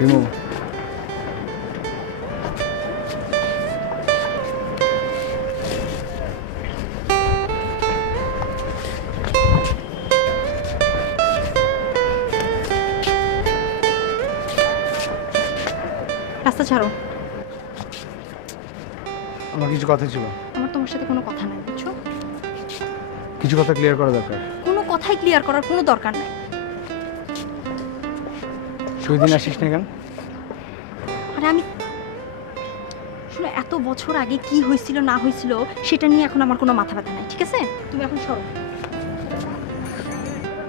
রিমু রাস্তা ছাড়ো। আমার কিছু কথা ছিল। আমার তোমার সাথে কোনো কথা নাই, বুঝছো? কিছু কথা ক্লিয়ার করা দরকার। কোনো কথাই ক্লিয়ার করার কোনো দরকার নাই। তুই দিন আসিস না কেন? আরে আমি শুনে এত বছর আগে কি হয়েছিল না হয়েছিল সেটা নিয়ে এখন আমার কোনো মাথা ব্যথা নাই, ঠিক আছে? তুমি এখন সরো।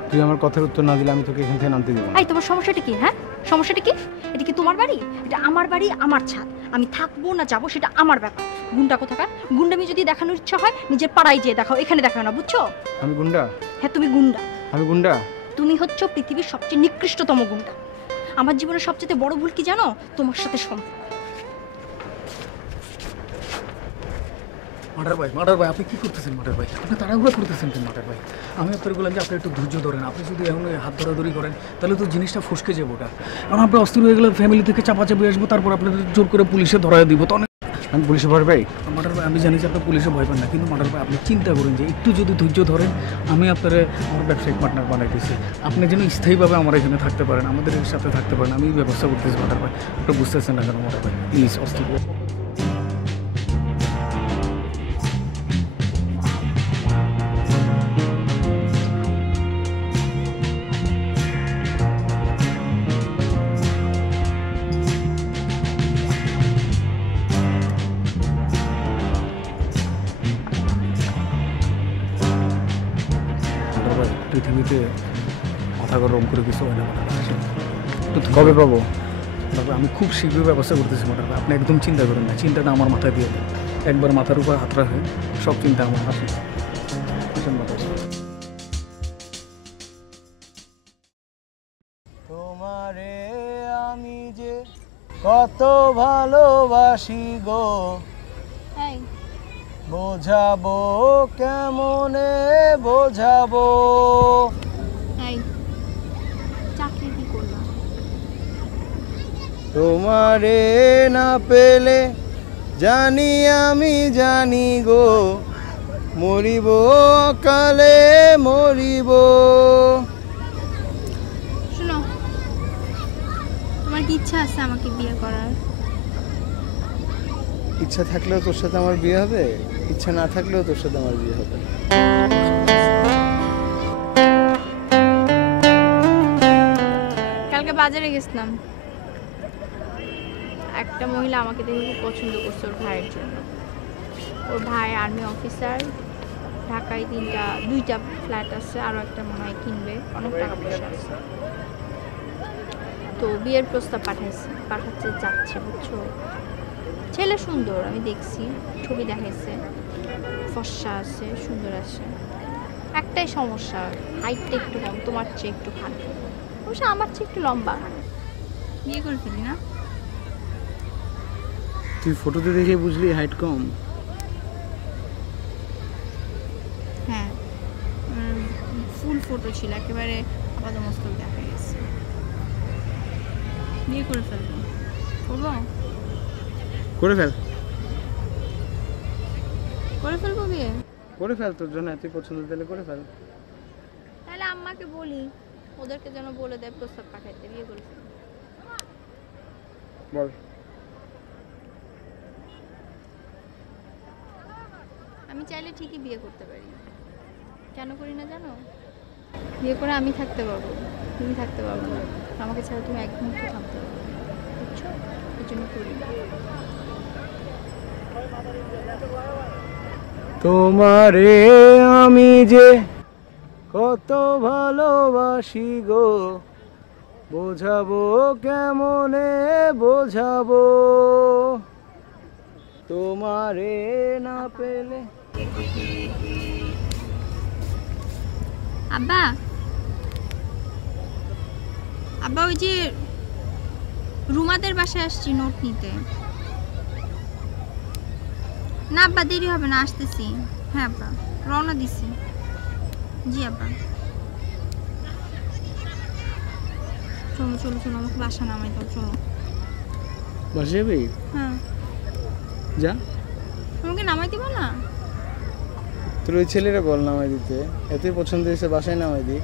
তুই আমার কথার উত্তর না দিলে আমি তোকে এখান থেকে নামতে দেবো না। এই তোমার সমস্যাটা কি? হ্যাঁ, সমস্যাটা কি? এটা কি তোমার বাড়ি? এটা আমার বাড়ি, আমার ছাদ। আমি থাকবো না যাবো সেটা আমার ব্যাপার। গুন্ডা কোথাকার? গুন্ডামি যদি দেখানোর ইচ্ছা হয় নিজের পাড়ায় যেয়ে দেখাও, এখানে দেখাও না, বুঝছো? আমি গুন্ডা? হ্যাঁ তুমি গুন্ডা। আমি গুন্ডা? তুমি হচ্ছ পৃথিবীর সবচেয়ে নিকৃষ্টতম গুন্ডা। আমার জীবনের সবচেয়ে বড় ভুল কি জানো? তোমার সাথে সম্পর্ক। মার্ডার ভাই আপনি কি করতেছেন? মার্ডার ভাই আপনি তাড়াহুড়া করতেছেন কেন? মার্ডার ভাই আমি আপনার বললাম যে আপনি একটু ধৈর্য ধরেন। আপনি যদি এখন হাত ধরাধরি করেন তাহলে তো জিনিসটা ফসকে যাবো ওটা। কারণ আপনি অস্থির হয়ে গেলে ফ্যামিলি থেকে চাপাচাপি আসবো, তারপর আপনাদের জোর করে পুলিশে ধরাই দিব। তো অনেক আমি পুলিশে ভয় পাই? মার্ডার ভাই আমি জানি যে আপনি পুলিশে ভয় পান না, কিন্তু মার্ডার ভাই আপনি চিন্তা করেন যে একটু যদি ধৈর্য ধরেন আমি আপনার আমার ব্যবসায়িক পার্টনার বানাই দিয়েছি। আপনি যেন স্থায়ীভাবে আমার এখানে থাকতে পারেন, আমাদের সাথে থাকতে পারেন, আমি ব্যবস্থা করতেছি। মার্ডার ভাই আপনি বুঝতেছেন না কেন? মার্ডার ভাই প্লিজ অস্থির পৃথিবীতে মাথা গরম করে কিছু হয় না। কবে পাবো? তারপর আমি খুব শীঘ্রই ব্যবস্থা করতেছি। মার্ডার ভাই আপনি একদম চিন্তা করেন না, চিন্তাটা আমার মাথায় দিয়ে দেন। একবার মাথার উপর হাত রাখে সব চিন্তা আমার আসে। তোমারে আমি যে কত ভালোবাসি গো, বোঝাবো কেমনে বোঝাবো। তোমারে না পেলে জানি আমি জানি গো, মরিব কালে মরিব। শোনো, তোমার কি ইচ্ছা আছে আমাকে বিয়ে করার? ইচ্ছা থাকলেও তোর সাথে আমার বিয়ে হবে, ইচ্ছা না থাকলেও তোর সাথে আমার বিয়ে হবে। কালকে বাজারে গেছিলাম, একটা মহিলা আমাকে দেখে খুব পছন্দ করছে ওর ভাইয়ের জন্য। ওর ভাই আর্মি অফিসার, ঢাকায় দুইটা ফ্ল্যাট আছে, আরও একটা মনে হয় কিনবে, অনেক টাকা পয়সা আছে। তো বিয়ের প্রস্তাব পাঠাচ্ছে যাচ্ছে, বুঝছো? ছেলে সুন্দর, আমি দেখছি, ছবি দেখাইছে, ফর্সা আছে, সুন্দর আছে। একটাই সমস্যা, হাইটটা একটু কম, তোমার চেয়ে একটু খাটো, অবশ্য আমার চেয়ে একটু লম্বা। বিয়ে করে ফেলি না? তুই ফটোতে দেখে বুঝলি হাইট কম? হ্যাঁ, ফুল ফটো ছিল, একেবারে আপাতমস্তক দেখা গেছে। বিয়ে করে ফেলবো। করবো? করে ফেল। করে ফেলবো বিয়ে? করে ফেল, তোর জন্য এতই পছন্দ তাহলে করে ফেল। তাহলে আম্মাকে বলি, ওদেরকে যেন বলে দেয় প্রস্তাব পাঠাইতে, বিয়ে করে ফেলবো। বল। আমি চাইলে ঠিকই বিয়ে করতে পারি, কেন করি না জানো? বিয়ে করে আমি থাকতে পারবো, তুমি থাকতে পারবো না, আমাকে ছাড়া তুমি এক মুহূর্ত থাকতে পারবো, বুঝছো? এই জন্য করি না। তোমারে আমি যে কত ভালোবাসি গো, বোঝাবো কেমনে বোঝাবো। তোমারে না পেলে। আব্বা, আব্বা ওই যে রুমাদের বাসায় আসছি নোট নিতে। না আব্বা, দেরি হবে না, আসতেছি। হ্যাঁ আব্বা, রওনা দিছি। জি আব্বা। চলো চলো চলো, আমাকে বাসা নামাই দাও, চলো। বাসে যাবি? হ্যাঁ, যা, আমাকে নামাই দিবা না? তোর ওই ছেলেরা বল নামাই দিতে, এতই পছন্দ হয়েছে বাসায় নামাই দিই।